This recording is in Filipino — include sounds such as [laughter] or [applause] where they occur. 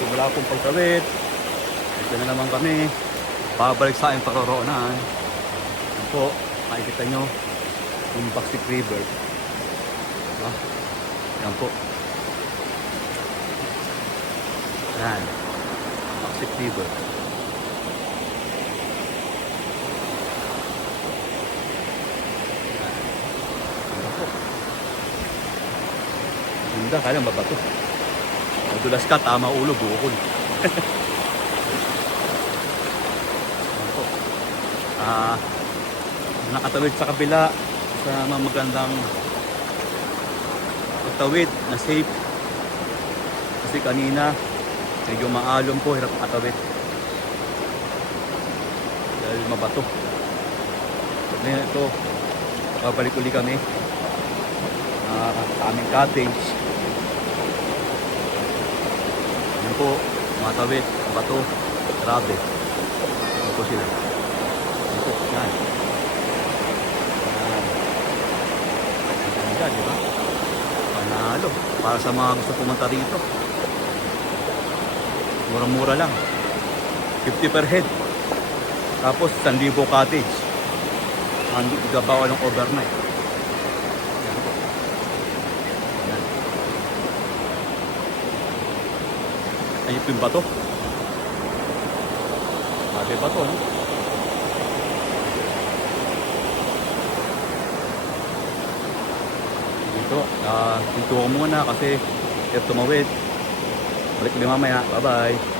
Simula pong pagtawid. Ito na naman kami. Babalik sa aking paroroonan. Yan po, makikita nyo yung Baksik River. Ah, yan po. Yan. Baksik River. Yan. Ganda, kaya mabato. Madulas ka, tama ulo, bukol. [laughs] Ah, nakatawid sa kabila sa mga magandang pagtawid na safe. Kasi kanina, medyo maalon po, hirap makatawid. Dahil mabato. Ngayon ito, babalik uli kami ah, sa aming cottage. Yan po, mga bato, grabe. Ito po sila. Yan po, yan. Yan. Di ba? Panalo. Para sa mga gusto pumunta rito. Mura-mura lang. 50 per head. Tapos, 1,000 cottage. Ang gabawa ng overnight. Yan po. Yan. Ayun po yung bato. Sabi bato, no? Dito, ah, dito ko muna kasi hirap tumawid. Balik ulit mamaya. Bye-bye.